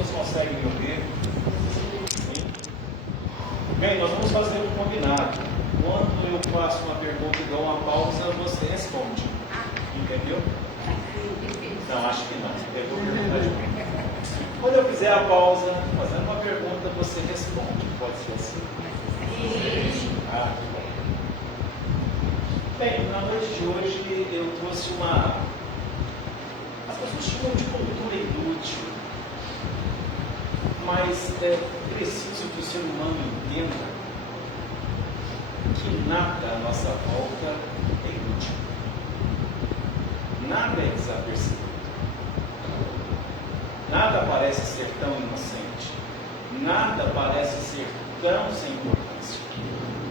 todos conseguem me ouvir? Sim? Bem, nós vamos fazer um combinado. Quando eu faço uma pergunta e dou uma pausa, você responde. Entendeu? Não, acho que não. Você pegou a pergunta de mim. Quando eu fizer a pausa, fazendo uma pergunta, você responde. Pode ser assim? Sim. Ah, que bom. Bem, na noite de hoje eu trouxe uma... As pessoas chamam de cultura inútil. Mas é preciso que o ser humano entenda que nada à nossa volta é inútil. Nada é desapercebido. Nada parece ser tão inocente. Nada parece ser tão sem importância.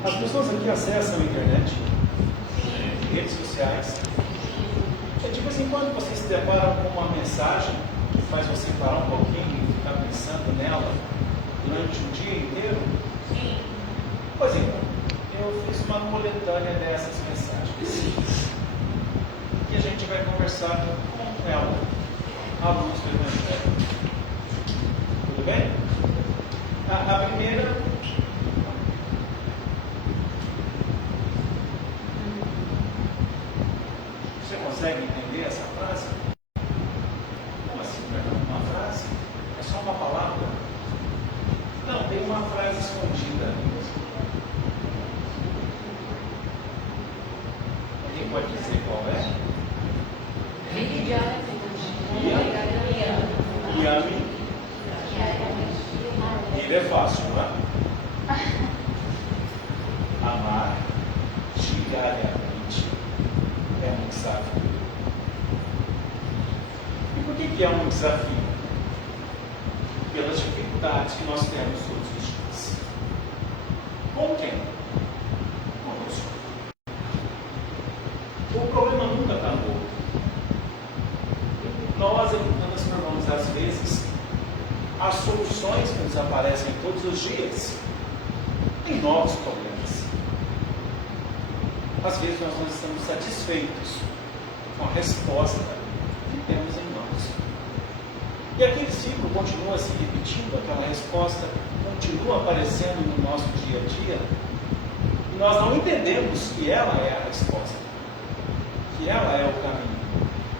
As pessoas aqui acessam a internet, redes sociais. De vez em quando vocês se deparam com uma mensagem que faz você parar um pouquinho e ficar pensando nela durante o dia inteiro? Sim. Pois então, eu fiz uma coletânea dessas mensagens. E a gente vai conversar com ela, à luz do Evangelho. Tudo bem? A primeira... Você consegue entender essa frase? Como assim? Não é uma frase? É só uma palavra? Não, tem uma frase escondida. Alguém pode dizer qual é? Yami. Ele é fácil, não é? Amar diariamente é um desafio. E por que é um desafio? Pelas dificuldades que nós temos todos os dias. Com quem? Conosco. O problema nunca está no outro. Nós transformamos, às vezes, as soluções que nos aparecem todos os dias em novos problemas. Às vezes nós não estamos satisfeitos com a resposta que temos em mãos. E aquele ciclo continua se repetindo, aquela resposta continua aparecendo no nosso dia a dia, e nós não entendemos que ela é a resposta, que ela é o caminho,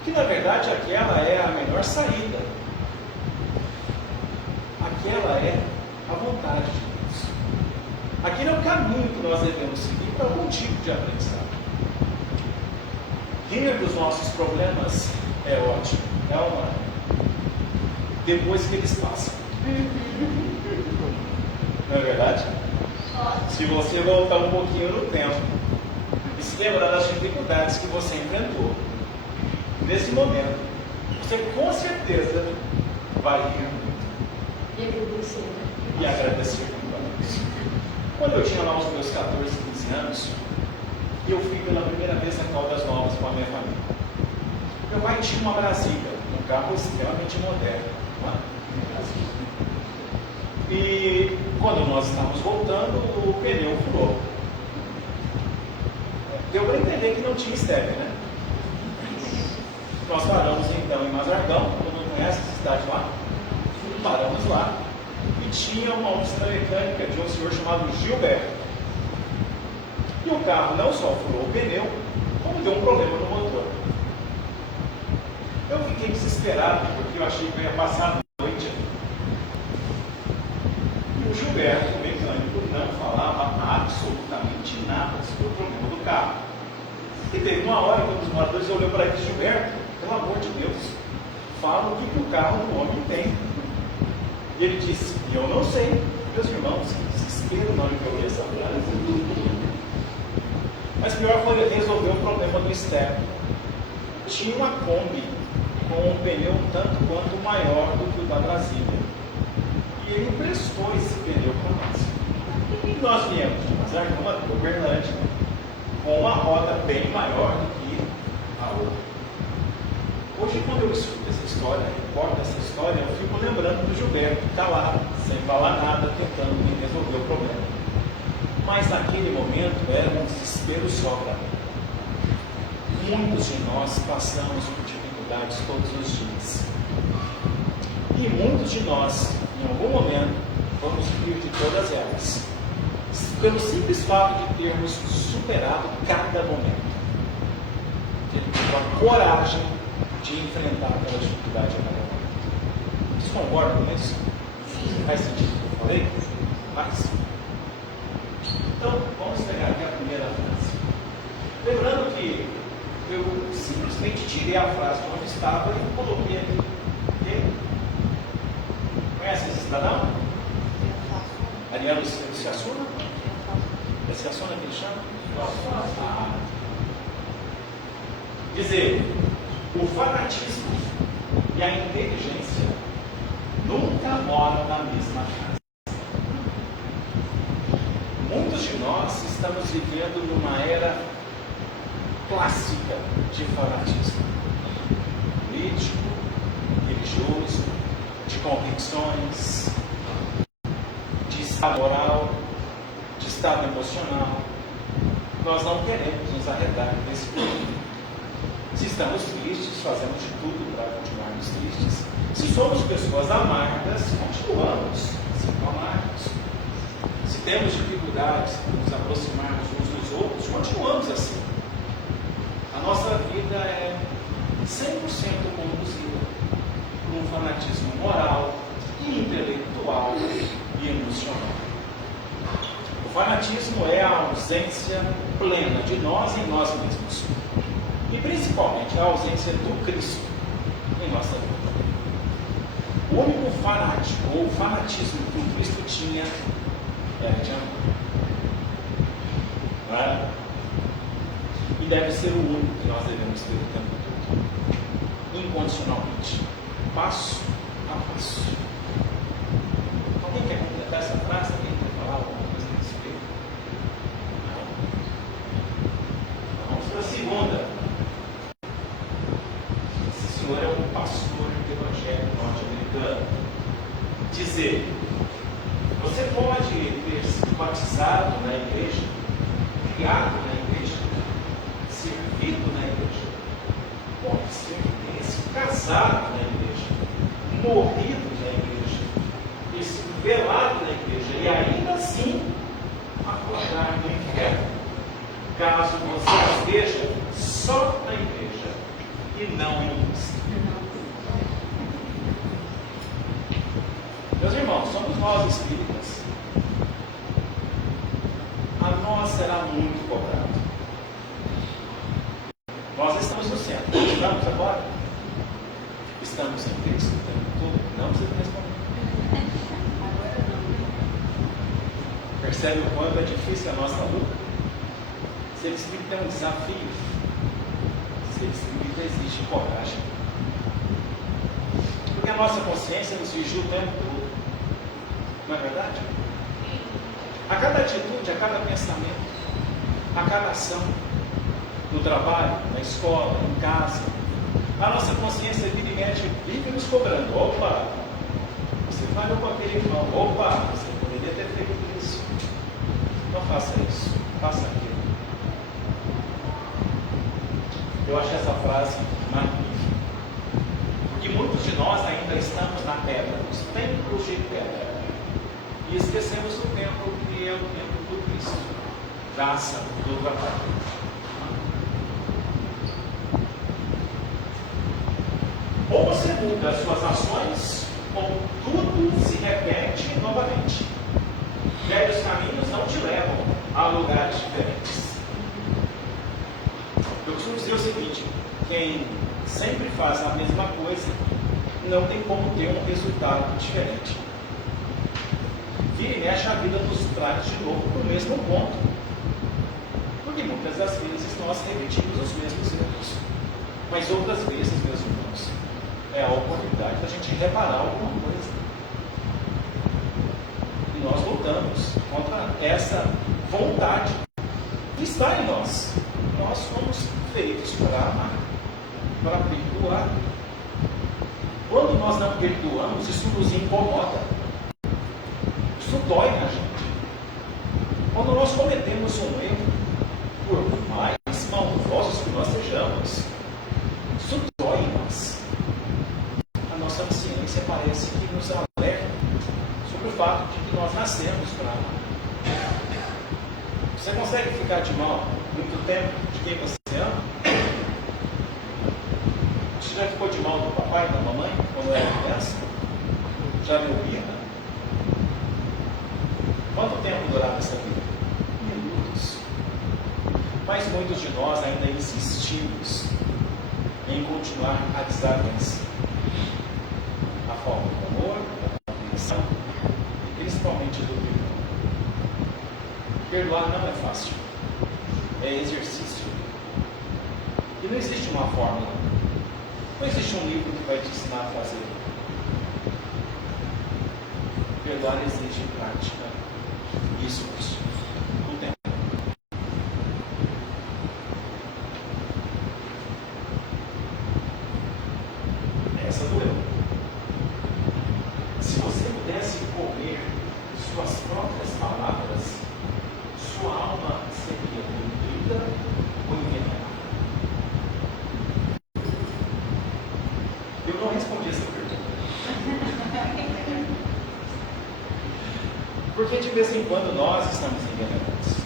que na verdade aquela é a melhor saída, aquela é a vontade de Deus. Aquele é o caminho que nós devemos seguir para algum tipo de aprendizado. Rir dos nossos problemas é ótimo, é uma... depois que eles passam. Não é verdade? Se você voltar um pouquinho no tempo e se lembrar das dificuldades que você enfrentou, nesse momento, você com certeza vai rir muito. E agradecer muito a Deus. Quando eu tinha lá os meus 14, 15 anos, eu fui pela primeira vez a Caldas Novas com a minha família. Meu pai tinha uma Brasília, um carro extremamente moderno. E quando nós estávamos voltando, o pneu furou. Deu para entender que não tinha step, né? Nós paramos então em Mazargão, todo mundo conhece essa cidade lá? Paramos lá. E tinha uma oficina mecânica de um senhor chamado Gilberto. E o carro não só furou o pneu, como deu um problema no motor. Eu fiquei desesperado, porque eu achei que eu ia passar a noite ali. E o Gilberto, o mecânico, não falava absolutamente nada sobre o problema do carro. E teve uma hora que um dos moradores olhou para ele e disse: Gilberto, pelo amor de Deus, fala o que o carro do homem tem. E ele disse: eu não sei. Meus irmãos, que desespero na hora que eu li essa frase. Mas pior foi resolver o problema do step. Tinha uma Kombi com um pneu tanto quanto maior do que o da Brasília. E ele emprestou esse pneu para nós. E nós viemos de Mazargão até Uberlândia, com uma roda bem maior do que a outra. Hoje, quando eu escuto essa história, recordo essa história, eu fico lembrando do Gilberto, que está lá, sem falar nada, tentando resolver o problema. Mas naquele momento era um desespero só para mim. Muitos de nós passamos por dificuldades todos os dias. E muitos de nós, em algum momento, vamos rir de todas elas, pelo simples fato de termos superado cada momento. Temos a coragem de enfrentar aquela dificuldade a cada momento. Vocês concordam com isso? Faz sentido o que eu falei? Faz? Então, vamos pegar aqui a primeira frase. Lembrando que eu simplesmente tirei a frase de onde estava e coloquei aqui. Okay? Conhece esse cidadão? Ariano Suassuna? É Suassuna que ele chama? Dizer, o fanatismo e a inteligência nunca moram na mesma casa. Muitos de nós estamos vivendo numa era clássica de fanatismo político, religioso, de convicções, de estado moral, de estado emocional. Nós não queremos nos arredar desse mundo. Se estamos tristes, fazemos de tudo para continuarmos tristes. Se somos pessoas amargas, continuamos sendo amargos. Se temos dificuldades em nos aproximarmos uns dos outros, continuamos assim. A nossa vida é 100% conduzida por um fanatismo moral, intelectual e emocional. O fanatismo é a ausência plena de nós em nós mesmos. E principalmente a ausência do Cristo em nossa vida. O único fanático ou fanatismo que o Cristo tinha era de amor. Não é? E deve ser o único que nós devemos ter o tempo todo. Incondicionalmente. Passo a passo. Alguém quer completar essa frase? Alguém quer falar alguma coisa a respeito? Não. Vamos para a segunda. Esse senhor é um pastor evangélico norte-americano. Dizer, você pode ter sido batizado na igreja, criado na igreja, servido na igreja, pode ser ter sido casado na igreja, morrido na igreja, ter sido velado na igreja e ainda assim acordar no inferno, caso você esteja só na igreja e não em Cristo. Meus irmãos, somos nós espíritas. A nós será muito cobrado. Nós estamos no centro. Estamos agora? Estamos em Cristo o tempo todo? Não precisa responder. Percebe o quanto é difícil a nossa luta? Ser espírita é um desafio. Ser espírita exige coragem. Porque a nossa consciência nos vigia o tempo todo. Não é verdade? A cada atitude, a cada pensamento, a cada ação, no trabalho, na escola, em casa, a nossa consciência vira e mexe, vive nos cobrando. Opa, você falhou com aquele irmão. Opa, você poderia ter feito isso. Não faça isso, faça aquilo. Eu acho essa frase magnífica. Porque muitos de nós ainda estamos na pedra, nos templos de pedra. E esquecemos o templo que é o templo do Cristo. Graça do trabalho. Ou você muda as suas ações, ou tudo se repete novamente. Velhos caminhos não te levam a lugares diferentes. Eu costumo dizer o seguinte: quem sempre faz a mesma coisa não tem como ter um resultado diferente. Vira e mexe, a vida nos traz de novo para o mesmo ponto. Porque muitas das vezes nós repetimos os mesmos erros. Mas outras vezes, meus irmãos, é a oportunidade da gente reparar alguma coisa. E nós lutamos contra essa vontade que está em nós. Nós fomos feitos para amar, para perdoar. Quando nós não perdoamos, isso nos incomoda. Isso dói na gente. Quando nós cometemos um erro, por mais maldosos que nós sejamos, isso dói em nós. A nossa consciência parece que fato de que nós nascemos para amar. Você consegue ficar de mal muito tempo de quem você ama? Você já ficou de mal do papai, da mamãe, quando era criança? Já deu birra? Quanto tempo durava essa vida? Minutos. Mas muitos de nós ainda insistimos em continuar a desavença, a falta de amor, a compreensão e principalmente do perdão. Perdoar não é fácil, é exercício. E não existe uma fórmula, não existe um livro que vai te ensinar a fazer. Perdoar exige prática e esforço. No tempo. Essa doeu. Se você pudesse comer suas próprias palavras, sua alma seria nutrida ou envenenada? Eu não respondi essa pergunta. Porque de vez em quando nós estamos envenenados.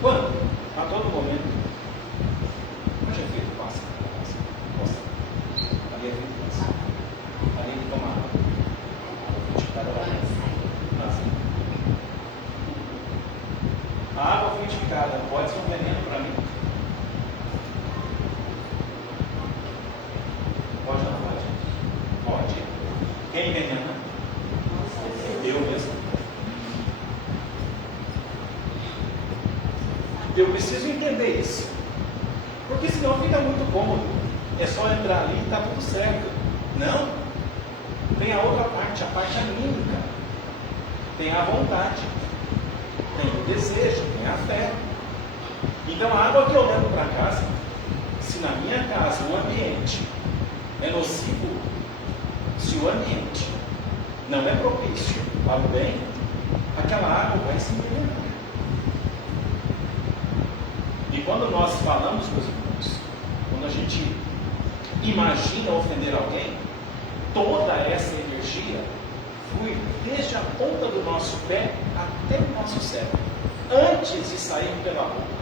Quando? A todo momento. Eu já feito passa. Ali é feito passa. Ali é de tomar água. A água frutificada pode ser um veneno para mim? Pode ou não pode? Pode. Quem envenena? Eu mesmo. Eu preciso entender isso. Porque senão fica muito cômodo. É só entrar ali e está tudo certo. Não. Tem a outra parte, a parte anímica. Tem a vontade. Tem o desejo, tem a fé. Então a água que eu levo para casa, se na minha casa o ambiente é nocivo, se o ambiente não é propício para o bem, aquela água vai se envenenar. E quando nós falamos, meus irmãos, quando a gente imagina ofender alguém, toda essa energia flui desde a ponta do nosso pé até o nosso cérebro, antes de sair pela boca.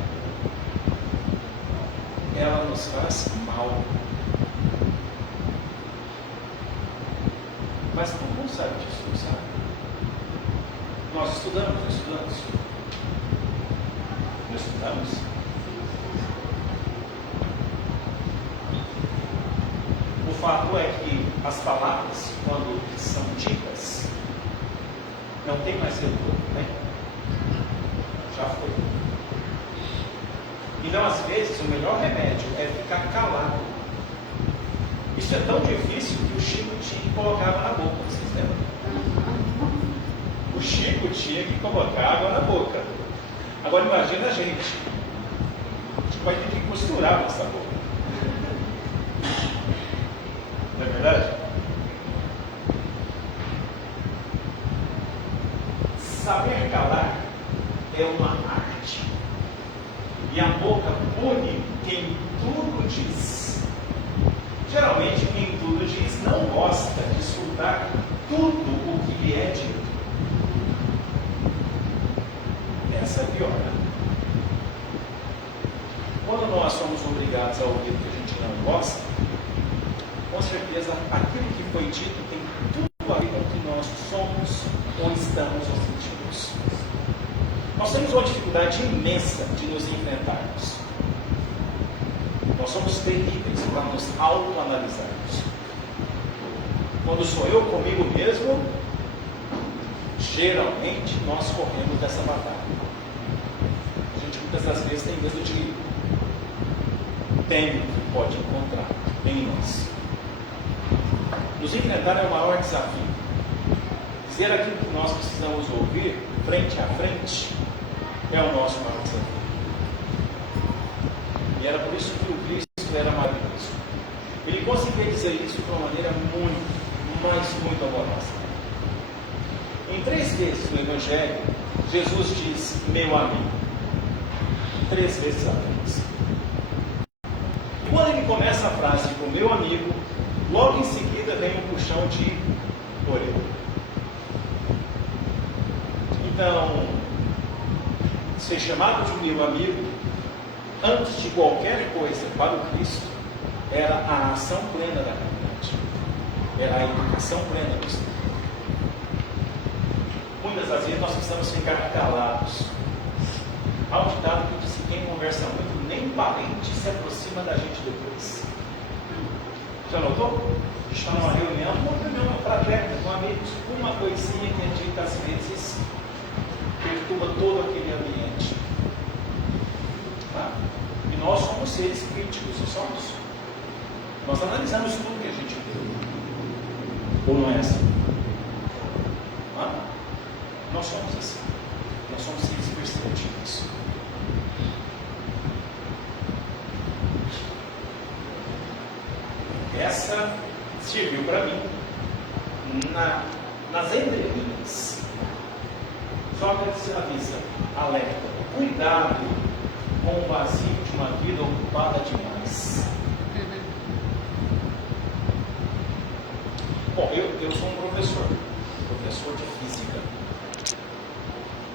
Ela nos faz mal. Mas não sabe disso, não sabe? Nós estudamos. Não estudamos? O fato é que as palavras, quando são ditas, não tem mais retorno, né? Já foi. Então, às vezes, o melhor remédio é ficar calado. Isso é tão difícil que o Chico tinha que colocar água na boca, vocês lembram? O Chico tinha que colocar água na boca. Agora imagina a gente. A gente vai ter que costurar a nossa boca. Não é verdade? Saber calar é uma arte. E a boca pune quem tudo diz. Geralmente quem tudo diz não gosta de escutar tudo o que lhe é dito. Essa é a pior. Quando nós somos obrigados a ouvir o que a gente não gosta, com certeza aquilo que foi dito tem tudo a ver com o que nós somos ou estamos ou sentimos. Nós temos uma dificuldade imensa de nos enfrentarmos. Nós somos terríveis para nos autoanalisarmos. Quando sou eu comigo mesmo, geralmente nós corremos dessa batalha. A gente muitas das vezes tem medo de bem que pode encontrar em nós. Nos enfrentar é o maior desafio. Dizer aquilo que nós precisamos ouvir frente a frente é o nosso maior desafio. E era por isso que o Cristo era maravilhoso. Ele conseguia dizer isso de uma maneira muito amorosa. Em 3 vezes no Evangelho, Jesus diz, meu amigo. 3 vezes apenas. E quando ele começa a frase com meu amigo, logo em seguida vem um puxão de orelha. Então, ser chamado de meu amigo, antes de qualquer coisa para o Cristo, era a ação plena da caridade, era a educação plena do Espírito. Muitas das vezes nós precisamos ficar calados. Há um ditado que diz que quem conversa muito, nem parente se aproxima da gente depois. Já notou? Está numa reunião fraterna com amigos, uma coisinha que a gente às vezes perturba todo aquele ambiente. Tá? E nós somos seres críticos, não somos? Nós analisamos tudo que a gente vê. Ou não é assim? Tá? Nós somos assim. Nós somos seres perceptivos. Essa serviu para mim nas entrelinhas. Sócrates avisa, alerta, cuidado com o vazio de uma vida ocupada demais. Bom, eu sou um professor de física.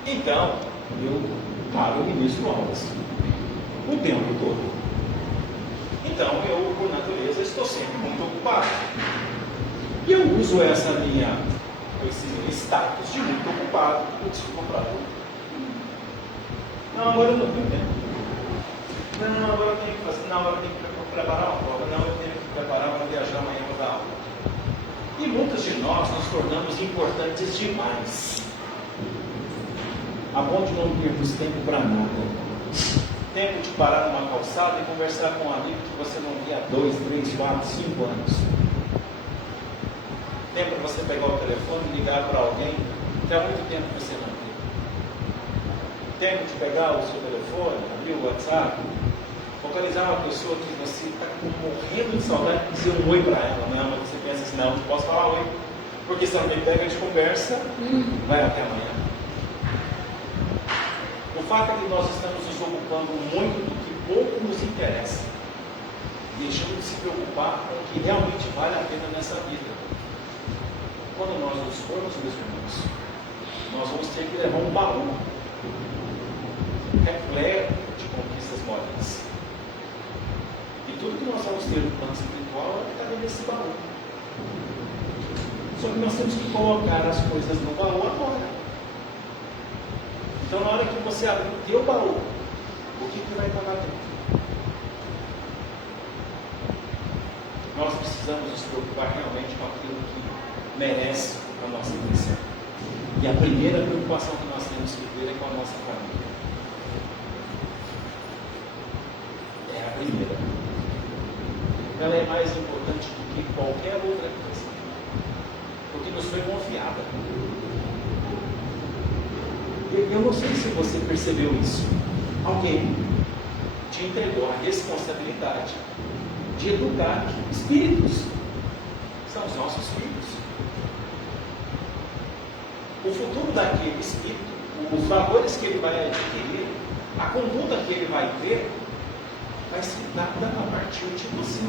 Então, eu paro e ministro aulas o tempo todo. Então, eu, por natureza, estou sempre muito ocupado. E eu uso esse status de muito ocupado, desculpa para tudo. Não, agora eu não tenho tempo. Não, agora eu tenho que fazer. Não, agora eu tenho que preparar uma prova. Não, eu tenho que preparar para viajar amanhã para dar aula. E muitos de nós nos tornamos importantes demais, a ponto de não termos tempo para nada. Tempo de parar numa calçada e conversar com um amigo que você não via há 2, 3, 4, 5 anos. Tempo para você pegar o telefone e ligar para alguém que há muito tempo você não vê. Tempo de pegar o seu telefone, abrir o WhatsApp, localizar uma pessoa que você está morrendo de saudade de dizer um oi para ela, não é? Mas você pensa assim, não posso falar oi, porque se ela me pega de conversa, vai até amanhã. O fato é que nós estamos nos ocupando muito do que pouco nos interessa, deixando de se preocupar com o que realmente vale a pena nessa vida. Quando nós nos formos, meus irmãos, nós vamos ter que levar um baú repleto de conquistas morais. E tudo que nós vamos ter no plano espiritual está dentro desse baú. Só que nós temos que colocar as coisas no baú agora. Então, na hora que você abrir o teu baú, o que vai estar lá dentro? Nós precisamos nos preocupar realmente com aquilo que merece a nossa atenção. E a primeira preocupação que nós temos que ter é com a nossa família. É a primeira. Ela é mais importante do que qualquer outra coisa, porque nos foi confiada. Eu não sei se você percebeu isso. Alguém te entregou a responsabilidade de educar espíritos. São os nossos filhos. O futuro daquele espírito, os valores que ele vai adquirir, a conduta que ele vai ter, vai ser dada a partir de você.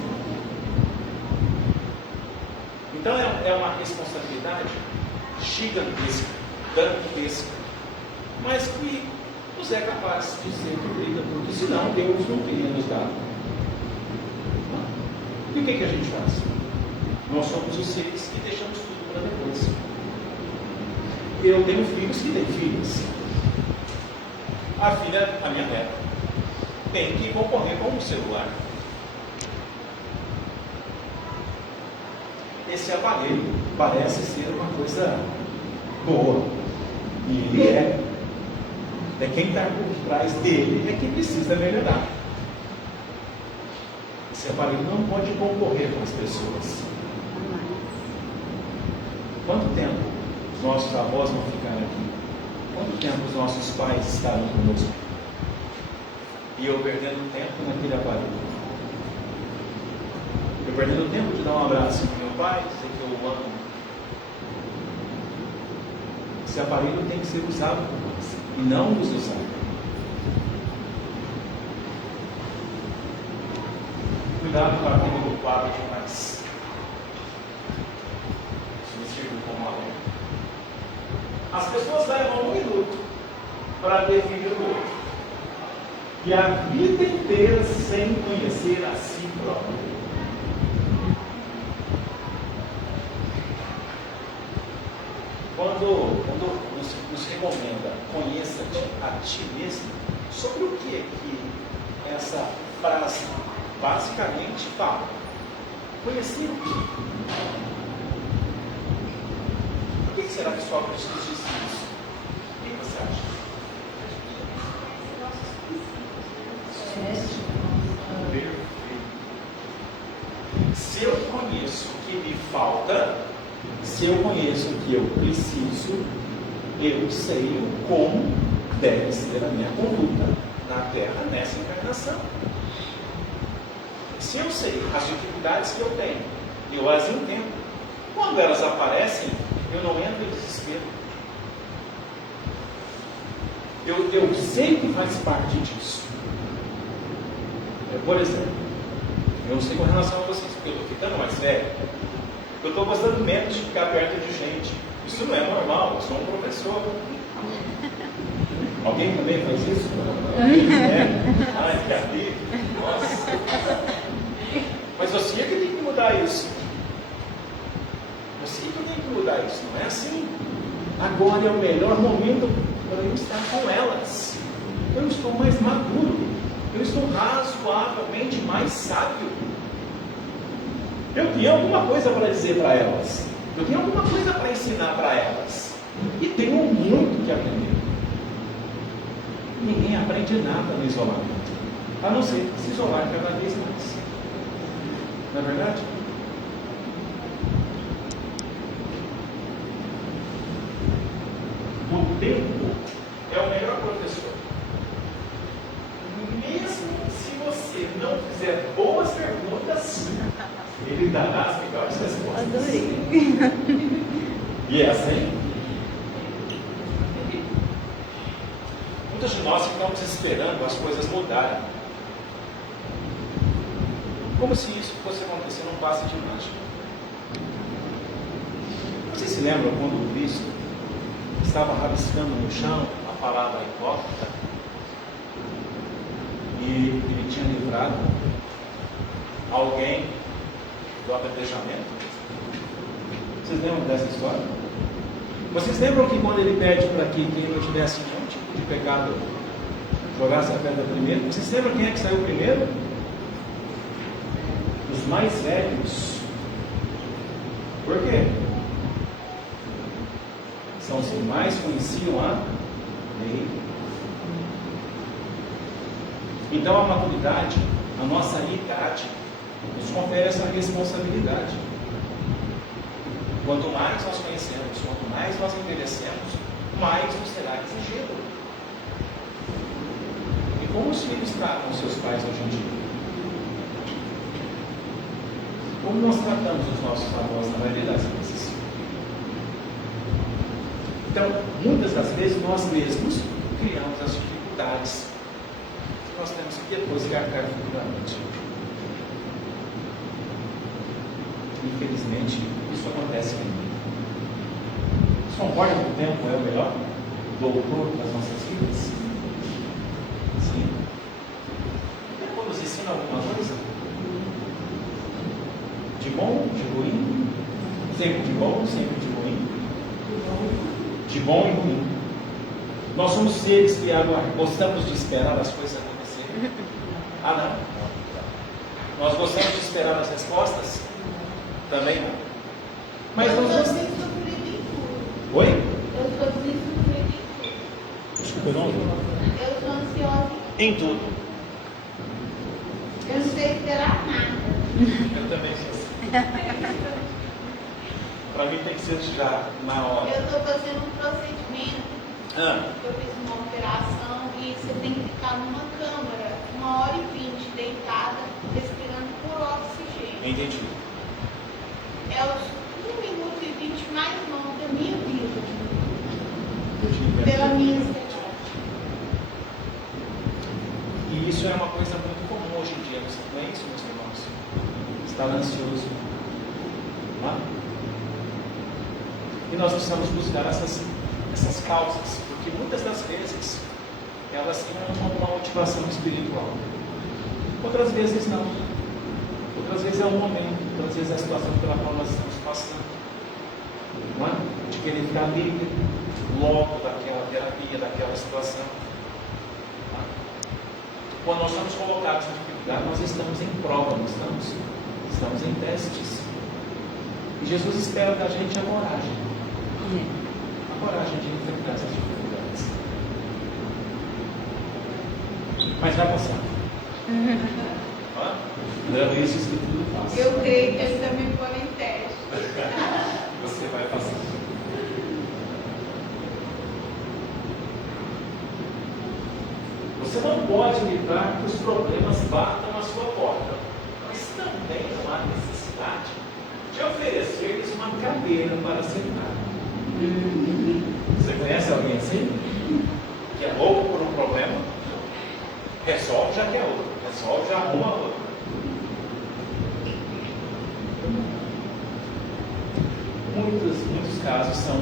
Então é uma responsabilidade gigantesca, dantesca, mas que nos é capaz de ser cumprida, porque senão Deus não teria nos dado. E o que a gente faz? Nós somos os seres que deixamos tudo para depois. Eu tenho filhos que têm filhas. A filha, a minha neta, tem que concorrer com um celular. Esse aparelho parece ser uma coisa boa. E ele é. É quem está por trás dele é que precisa melhorar. Esse aparelho não pode concorrer com as pessoas. Quanto tempo os nossos avós vão ficar aqui? Quanto tempo os nossos pais estarão conosco? E eu perdendo tempo naquele aparelho. Eu perdendo tempo de dar um abraço no meu pai, dizer que eu o amo. Esse aparelho tem que ser usado por nós e não nos usar. Cuidado com aquele ocupado demais. Isso me sirve como alerta. As pessoas levam 1 minuto para definir o outro. E a vida inteira sem conhecer a si próprio. Quando nos recomenda conheça-te a ti mesmo, sobre o que é que essa frase basicamente fala? Conhecer o quê? Por que será que Sócrates disse isso? O que você acha? Perfeito. Se eu conheço o que me falta, se eu conheço o que eu preciso, eu sei como deve ser a minha conduta na Terra nessa encarnação. Se eu sei as dificuldades que eu tenho, eu as entendo. Quando elas aparecem, eu não entro em desespero. Eu sei que faz parte disso. Por exemplo, eu não sei com relação a vocês, porque eu estou ficando mais velho. Eu estou gostando menos de ficar perto de gente. Isso não é normal, eu sou um professor. Alguém também faz isso? Ai, que alívio. Nossa. Mas você é que tem que mudar isso. Você que tem que mudar isso, não é assim? Agora é o melhor momento para eu estar com elas. Eu estou mais maduro. Eu estou razoavelmente mais sábio. Eu tenho alguma coisa para dizer para elas. Eu tenho alguma coisa para ensinar para elas. E tenho muito que aprender. Ninguém aprende nada no isolamento, a não ser se isolar cada vez mais. Não é verdade? O tempo é o melhor professor. Mesmo se você não fizer boas perguntas, ele dará as melhores respostas. Adorei. E é assim. Muitos de nós ficamos esperando as coisas mudarem. Como se isso fosse acontecer num passe de mágica. Vocês se lembram quando Cristo estava rabiscando no chão a palavra hipócrita? E ele tinha livrado alguém do apedrejamento? Vocês lembram dessa história? Vocês lembram que quando ele pede para que quem não tivesse nenhum tipo de pecado jogasse a pedra primeiro? Vocês lembram quem é que saiu primeiro? Os mais velhos. Por quê? São os que mais conheciam a lei. Então a maturidade, a nossa idade, nos confere essa responsabilidade. Quanto mais nós conhecemos, quanto mais nós envelhecemos, mais nos será exigido. E como os filhos tratam os seus pais hoje em dia? Como nós tratamos os nossos avós na maioria das vezes? Então, muitas das vezes, nós mesmos criamos as dificuldades que nós temos que depois arcar futuramente. Infelizmente, isso acontece comigo. Vocês concordam que o tempo é o melhor doutor das nossas vidas? Sim. O tempo nos ensina alguma coisa? De bom, de ruim? Sempre de bom, sempre de ruim? De bom e ruim. Nós somos seres que gostamos de esperar as coisas acontecerem. Ah, não? Nós gostamos de esperar as respostas? Também não. Mas eu nós sou gostamos. desinstruída em tudo. Oi? Eu sou desinstruída em tudo. Desculpa, não. Eu sou ansiosa Em tudo. Eu não sei esperar nada. Eu também sou assim. Para mim tem que ser já na hora. Eu estou fazendo um procedimento. Eu fiz uma operação e você tem que ficar numa câmara 1h20 deitada, respirando por oxigênio. Entendi. É os 1 minuto e 20 mais longos da minha vida. Pela minha ansiedade. E isso é uma coisa muito comum hoje em dia. Você não é isso, meus irmãos? Estar ansioso. Não é? E nós precisamos buscar essas causas, porque muitas das vezes elas têm uma motivação espiritual. Outras vezes não. Outras vezes é um momento, outras vezes é a situação pela qual nós estamos passando. Não é? De querer ficar livre logo daquela terapia, daquela situação. Quando nós somos colocados em dificuldade, nós estamos em prova, não estamos? Estamos em testes. E Jesus espera da gente a coragem. A coragem de enfrentar essas dificuldades. Mas vai passar. André Luiz diz que tudo passa. Eu creio que ele também põe em teste. Você vai passar. Você não pode evitar que os problemas batam à sua porta, mas também não há necessidade de oferecer-lhes uma cadeira para sentar. Você conhece alguém assim? Que é louco por um problema? Resolve, já quer outro. Resolve, já arruma outro. Muitos casos são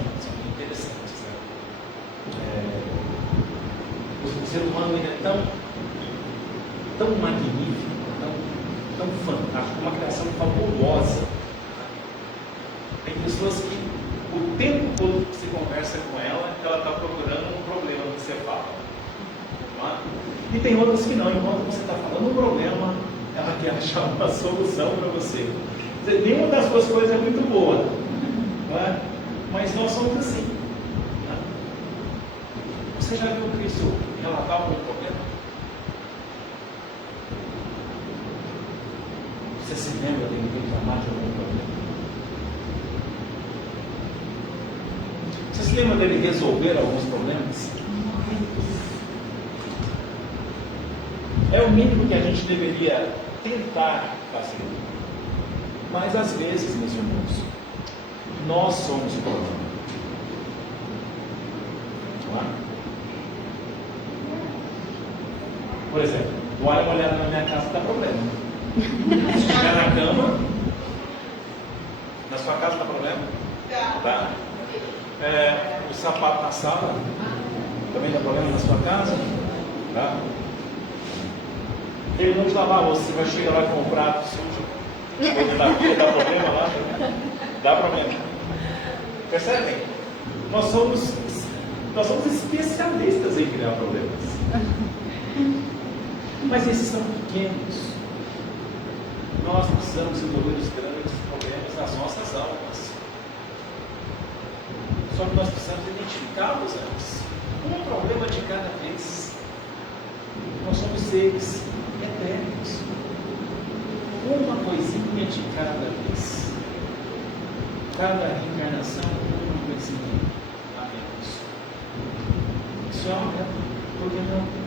interessantes. Né? O ser humano ele é tão magnífico, tão fantástico, uma criação fabulosa. Tem pessoas que o tempo todo que se conversa com ela está procurando um problema que você fala. Não é? E tem outras que não, enquanto você está falando um problema, ela quer achar uma solução para você. Nenhuma das duas coisas é muito boa, não é? Mas nós somos assim. Não é? Você já viu Cristo relatar algum problema? Você se lembra de reclamar de algum problema? Você se lembra dele resolver alguns problemas? É o mínimo que a gente deveria tentar fazer. Mas às vezes, meus irmãos, nós somos o problema. Não é? Por exemplo, olha uma olhada na minha casa, dá problema. Se estiver na cama, na sua casa dá problema? Tá? O sapato na sala, também dá problema na sua casa? Tá? Ele não te lavar a louça, você vai chegar lá com o prato sujo, dá problema lá? Dá problema. Percebem? Nós somos especialistas em criar problemas. Mas esses são pequenos. Nós precisamos resolver os grandes problemas das nossas almas. Só que nós precisamos identificá-los antes. Um problema de cada vez. Nós somos seres eternos. Uma coisinha de cada vez. Cada reencarnação, uma coisinha a menos. Isso é uma meta. Por que não?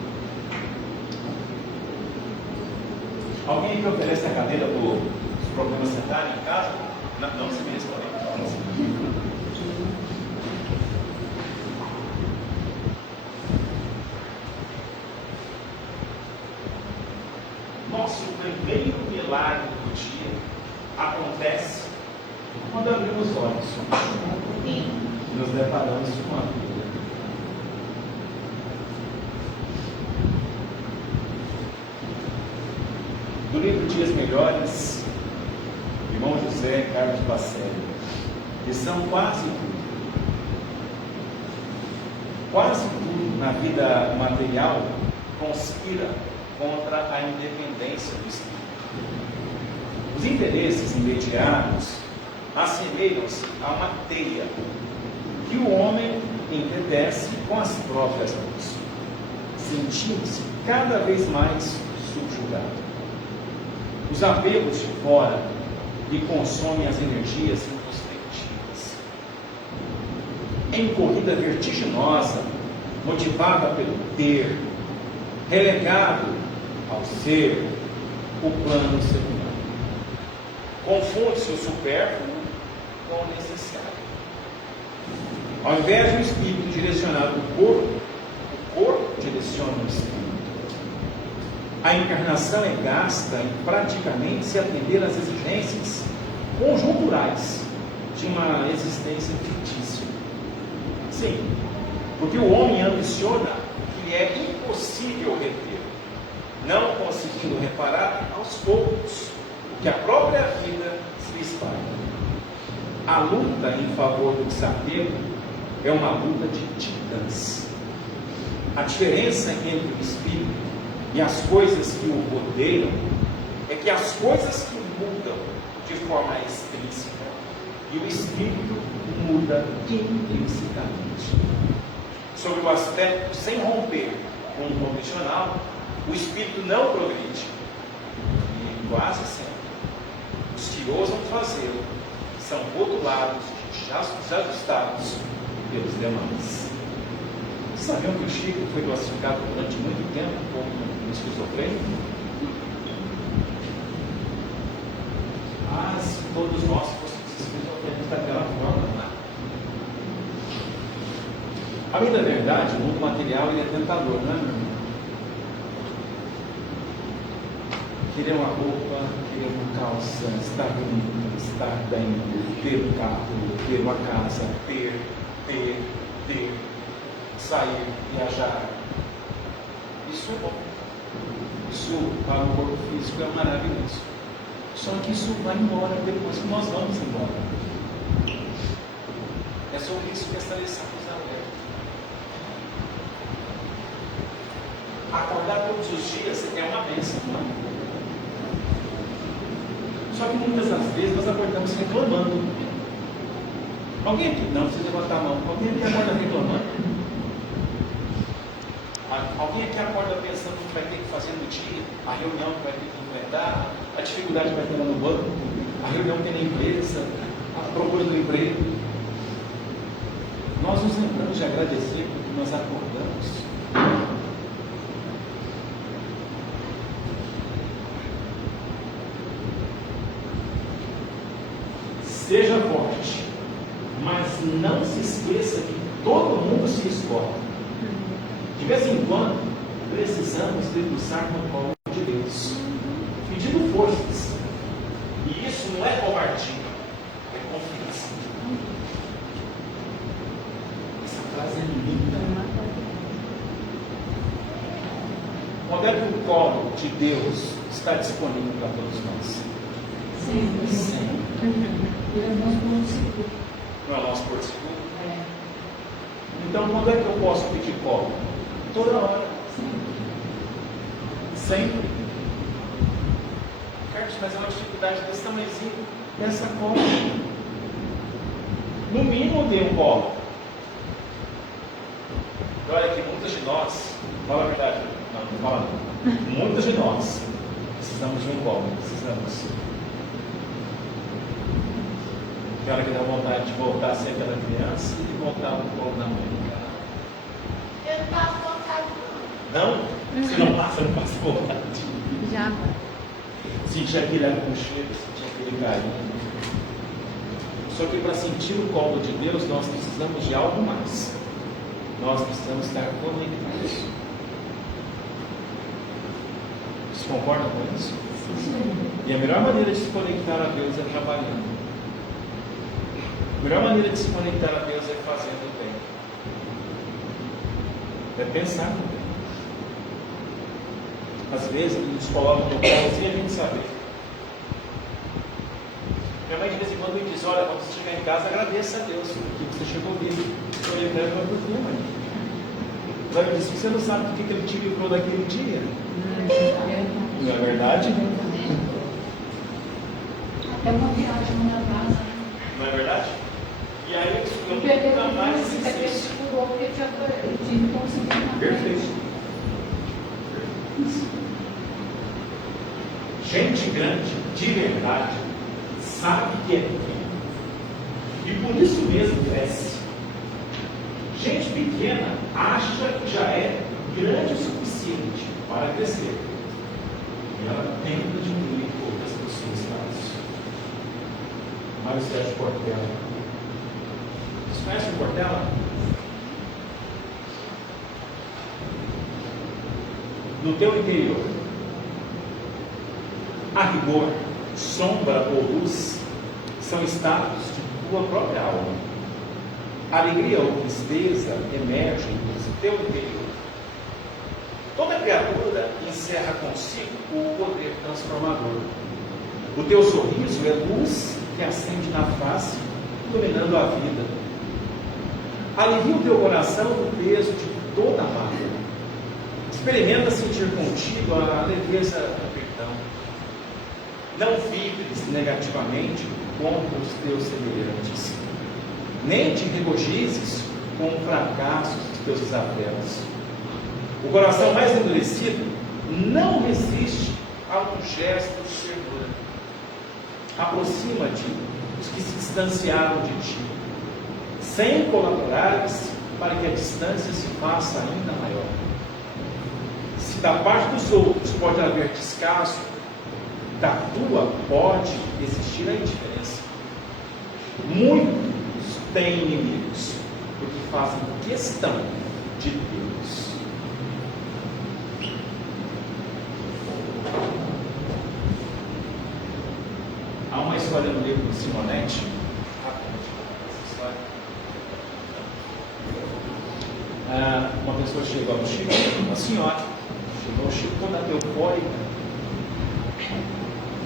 Alguém que oferece a cadeira para os problemas sentarem em casa? Não se me responde. Nosso primeiro milagre do dia acontece quando abrimos os olhos. Sim. Nos deparamos com a vida. Do livro Dias Melhores, irmão José Carlos Bacelli, lição quase tudo. Quase tudo na vida material conspira contra a independência do espírito. Os interesses imediatos assemelham-se a uma teia que o homem entretece com as próprias mãos, sentindo-se cada vez mais subjugado. Os apelos de fora lhe consomem as energias introspectivas. Em corrida vertiginosa, motivada pelo ter, relegado ao ser, o plano secundário. Confunde-se o supérfluo com o necessário. Ao invés de um espírito direcionado o corpo direciona o espírito. A encarnação é gasta em praticamente se atender às exigências conjunturais de uma existência fictícia. Sim, porque o homem ambiciona o que lhe é impossível reter, não conseguindo reparar aos poucos o que a própria vida se espalha. A luta em favor do desapego é uma luta de titãs. A diferença entre o espírito e as coisas que o rodeiam é que as coisas que mudam de forma extrínseca e o espírito muda intrinsecamente. Sobre o aspecto sem romper com o convencional, o espírito não progride. E quase sempre, os que ousam fazê-lo são rotulados de desajustados pelos demais. Sabiam que o Chico foi classificado durante muito tempo como um esquizofrênico? Ah, se todos nós fôssemos esquizofrênicos daquela forma, não. A vida é verdade, o mundo material ele é tentador, não é, meu irmão? Querer uma roupa, querer uma calça, estar bonito, estar bem, ter um carro, ter uma casa, ter, sair, viajar. Isso é bom. Isso para o corpo físico é maravilhoso. Só que isso vai embora depois que nós vamos embora. É sobre isso que esta lição nos alerta. Acordar todos os dias é uma bênção, não é? Só que muitas das vezes nós acordamos reclamando. Alguém aqui, não precisa levantar a mão, alguém aqui acorda reclamando? Alguém aqui acorda pensando o que vai ter que fazer no dia, a reunião que vai ter que enfrentar, a dificuldade que vai ter lá no banco, a reunião que tem na empresa, a procura do emprego. Nós nos lembramos de agradecer porque nós acordamos. Seja forte, mas não se esqueça que todo mundo se esgota. De vez em quando, precisamos debruçar no colo de Deus, pedindo forças. E isso não é covardia, é confiança. Essa frase é linda. Quando é que o colo de Deus está disponível para todos nós? Sempre. Sempre. Ele é o nosso porto seguro. Não é o nosso porto seguro? Então, quando é que eu posso pedir colo? Toda hora. Sempre. Carlos, mas é uma dificuldade desse tamanhozinho. Dessa colo. No mínimo, dê um colo. E olha que muitas de nós, fala a verdade, não fala não. Muitas de nós precisamos de um colo. Precisamos. Que hora que dá vontade de voltar a ser aquela criança e voltar no colo da mãe. Eu não passo vontade, não. Não? Você não passa vontade. Já. Sentir aquele aconchego, sentir aquele carinho. Só que para sentir o colo de Deus, nós precisamos de algo mais. Nós precisamos estar conectados. Vocês concordam com isso? Sim. E a melhor maneira de se conectar a Deus é trabalhando. A melhor maneira de se conectar a Deus é fazendo o bem. É pensar no bem. Às vezes Ele nos coloca no colo sem a gente saber. Minha mãe de vez em quando me diz, olha, quando você chegar em casa, agradeça a Deus porque você chegou vivo. Eu falei, mas por quê, mãe? Ela disse, você não sabe por que Ele te livrou daquele dia? Não é verdade? Até uma viagem na casa. Não é verdade? E aí eu Perdeu nunca mais esse esqueci. segurou porque tinha conseguido na Perfeito. Gente grande, de verdade, sabe que é pequeno. E por isso mesmo cresce. Gente pequena acha que já é grande o suficiente para crescer. E ela tenta diminuir outras pessoas fazem. Mário Sérgio Cortella. Vocês conhecem o Cortella? No teu interior, a rigor, sombra ou luz são estados de tua própria alma. Alegria ou tristeza emergem do teu interior. Toda criatura encerra consigo o poder transformador. O teu sorriso é luz que acende na face, iluminando a vida. Alivia o teu coração do peso de toda a mágoa. Experimenta sentir contigo a leveza do perdão. Não vibres negativamente contra os teus semelhantes, nem te regozijes com o fracasso dos teus desafios. O coração mais endurecido não resiste a um gesto de ternura. Aproxima-te dos que se distanciaram de ti, sem colaborares para que a distância se faça ainda maior. Se da parte dos outros pode haver descaso, da tua pode existir a indiferença. Muitos têm inimigos, porque fazem questão de Deus. Há uma história no livro de Simonetti, uma pessoa chegou ao Chico, uma senhora chegou ao Chico toda eufórica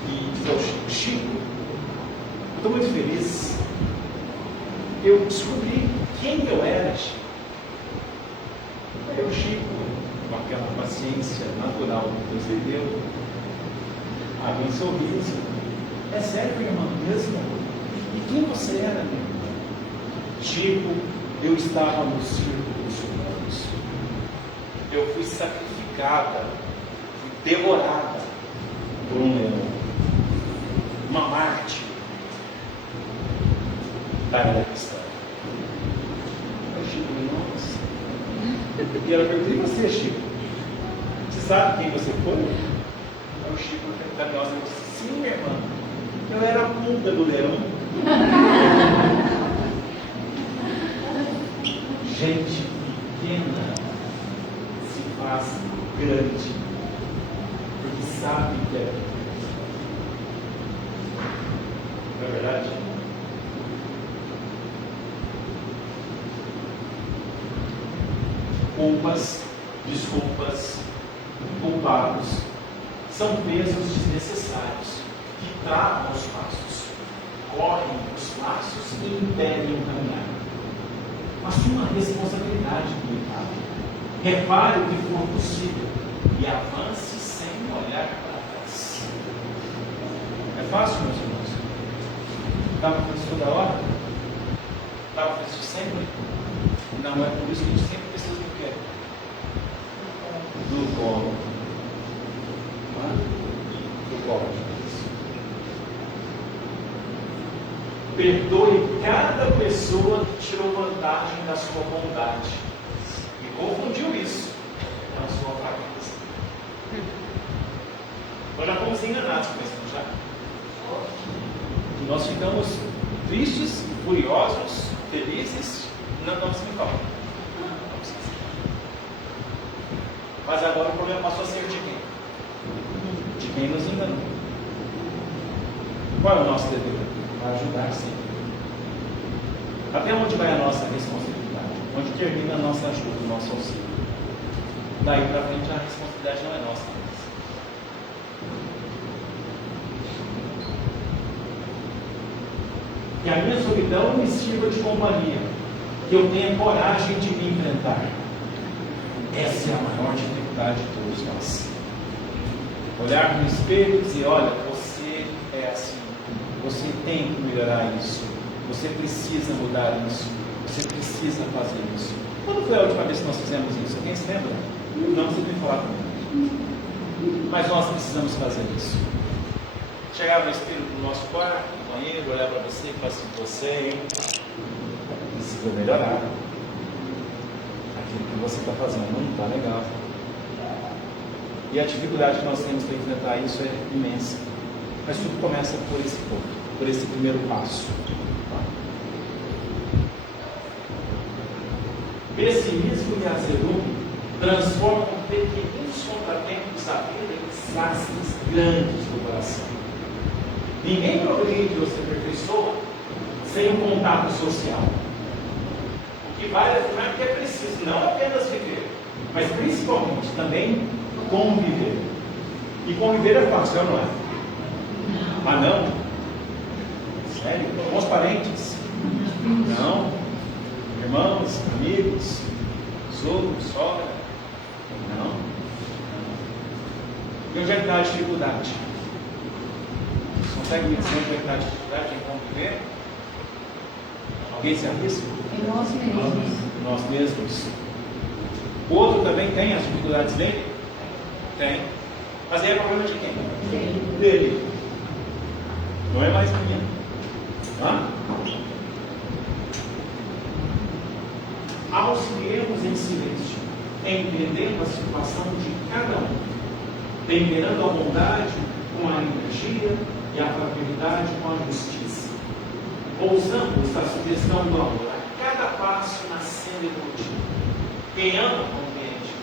e disse ao Chico: Chico, eu estou muito feliz, eu descobri quem eu era, Chico. Aí o Chico, com aquela paciência natural que Deus lhe deu, abriu um sorriso: é sério, irmã, mesmo? E quem você era, meu irmão? Chico, eu estava no círculo dos humanos. Eu fui sacrificada, fui devorada por um leão, uma mártir da era cristã. Aí Chico, nossa. E ela perguntou: e você, Chico? Você sabe quem você foi? Aí o Chico, carinhosa, disse: sim, minha irmã, eu era a punta do leão. Gente pequena se faz grande, porque sabe que é. Não é verdade? Culpas, desculpas, culpados são pesos desnecessários que travam os passos, correm os laços e impedem o caminhar. Assuma a responsabilidade do pecado. Repare o que for possível e avance sem olhar para trás. É fácil, meus irmãos? Estava com isso toda hora? Estava com isso sempre? Não, é por isso que a gente sempre precisa do quê? Do colo. Do colo. Perdoe cada pessoa que tirou vantagem da sua bondade e confundiu isso com a sua fraqueza. Nós já fomos enganados com isso, já. E nós ficamos tristes, furiosos, felizes, não se importa. Mas agora o problema passou a ser de quem? De quem nos enganou. Qual é o nosso dever? Para ajudar sempre. Até onde vai a nossa responsabilidade? Onde termina a nossa ajuda, o nosso auxílio? Daí para frente a responsabilidade não é nossa. Que a minha solidão me sirva de companhia, que eu tenha coragem de me enfrentar. Essa é a maior dificuldade de todos nós. Olhar no espelho e dizer: olha, você é assim. Você tem que melhorar isso. Você precisa mudar isso. Você precisa fazer isso. Quando foi a última vez que nós fizemos isso? Alguém se lembra? Não, você tem que falar comigo. Mas nós precisamos fazer isso. Chegar no espelho do nosso quarto, no banheiro, olhar para você e falar assim: você precisa melhorar. Aquilo que você está fazendo não está legal. E a dificuldade que nós temos para enfrentar isso é imensa. Mas tudo começa por esse ponto, por esse primeiro passo. Pessimismo e azedume transformam pequenos contratempos da vida em desastres grandes do coração. Ninguém progride ou se aperfeiçoa sem um contato social. O que vale afirmar que é preciso não apenas viver, mas principalmente também conviver. E conviver é fácil, não é? Ah, não? Sério? Com os parentes? Não. Irmãos, amigos, sogro, sogra? Não. E onde é que está a dificuldade? Você consegue me dizer onde é que está a dificuldade em conviver? Alguém se arrisca? Em nós mesmos. Nós mesmos. O outro também tem as dificuldades dele? Tem. Mas aí é problema de quem? Dele. Não é mais minha. Hã? Auxiliemos em silêncio, entendendo a situação de cada um, temperando a bondade com a energia e a afabilidade com a justiça. Ousamos a sugestão do amor a cada passo nascendo e curtindo. Quem ama, compreende.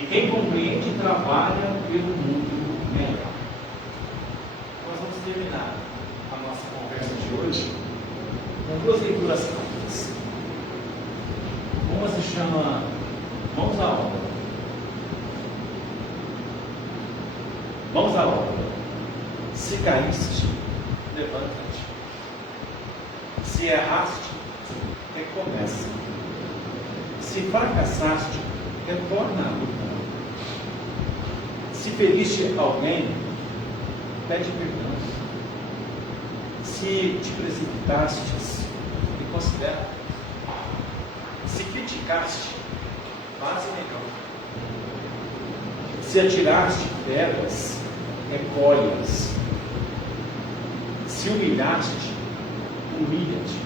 E quem compreende, trabalha pelo mundo melhor. Nós vamos terminar a nossa conversa de hoje com duas leituras rápidas. Uma se chama Mãos à Obra. Mãos à obra. Se caíste, levanta-te. Se erraste, recomeça. Se fracassaste, retorna à luta. Se feriste alguém, pede perdão. Se te precipitastes, reconsidera. Se criticaste, faz melhor. Se atiraste pedras, recolhe-as. Se humilhaste, humilha-te.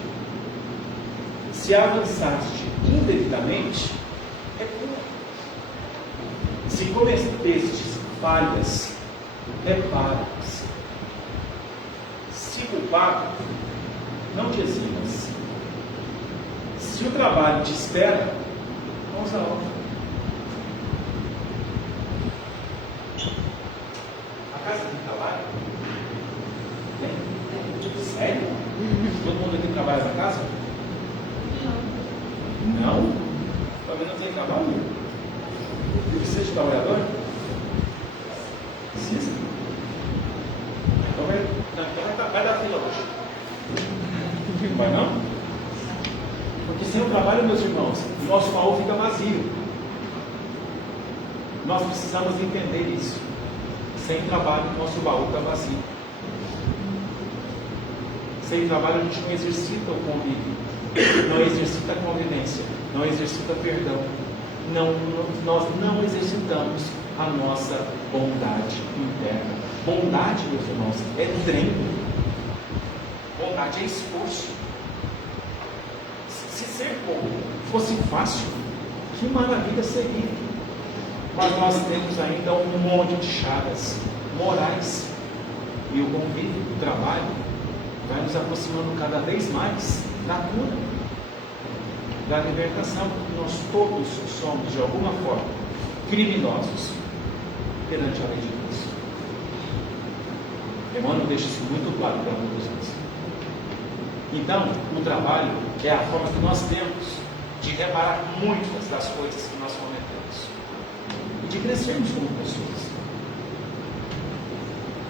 Se avançaste indevidamente, recua. Se cometestes falhas, repara-as. Se culpado, não te eximas. Se o trabalho te espera, vamos à obra. A casa tem trabalho? Tem? Sério? Todo mundo aqui trabalha na casa? Não? Também não tem trabalho? Precisa de trabalhador? Precisa? Então vai dar fila hoje. Não vai não? Porque sem o trabalho, meus irmãos, o nosso baú fica vazio. Nós precisamos entender isso. Sem trabalho, o nosso baú está vazio. Sem trabalho, a gente não exercita o convívio, não exercita a convivência, não exercita perdão. Nós não exercitamos a nossa bondade interna. Bondade, meus irmãos, é treino. Bondade é esforço. Se ser bom fosse fácil, que maravilha seria. Mas nós temos ainda um monte de chagas morais. E o convívio, o trabalho, vai nos aproximando cada vez mais da cura, da libertação, porque nós todos somos, de alguma forma, criminosos perante a lei de Deus. Emmanuel deixa isso muito claro para nós. Então, o trabalho é a forma que nós temos de reparar muitas das coisas que nós cometemos e de crescermos como pessoas.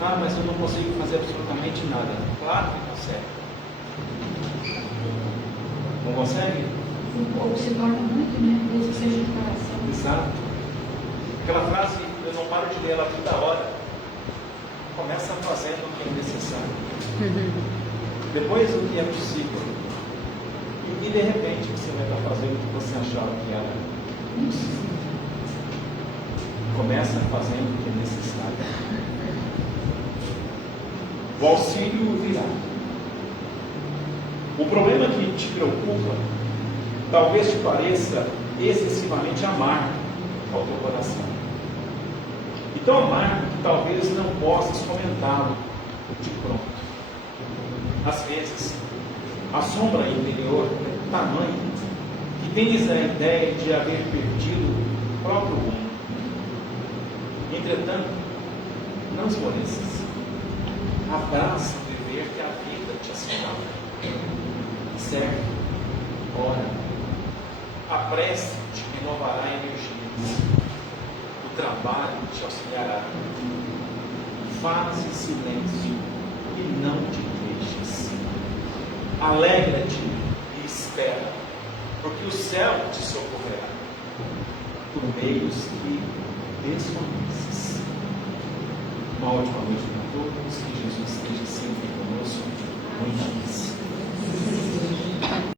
Ah, mas eu não consigo fazer absolutamente nada. Claro que consegue. Não consegue? Um pouco se torna muito, né? Desde que seja de coração. Exato. Aquela frase, eu não paro de ler ela toda hora. Começa fazendo o que é necessário. Depois o que é possível. E de repente você vai estar fazendo o que você achava que era impossível. Começa fazendo o que é necessário. O auxílio virá. O problema que te preocupa talvez te pareça excessivamente amargo ao teu coração. E tão amargo que talvez não possas comentá-lo de pronto. Às vezes, a sombra interior é tamanha que tens a ideia de haver perdido o próprio mundo. Entretanto, não esmoreças. Abraça o dever que a vida te assinala. Serve, ora. A prece te renovará a energia. O trabalho te auxiliará. Faze silêncio e não te queixes. Alegra-te e espera, porque o céu te socorrerá por meios que desconheces. Uma ótima noite para todos, que Jesus esteja sempre conosco. Muita paz.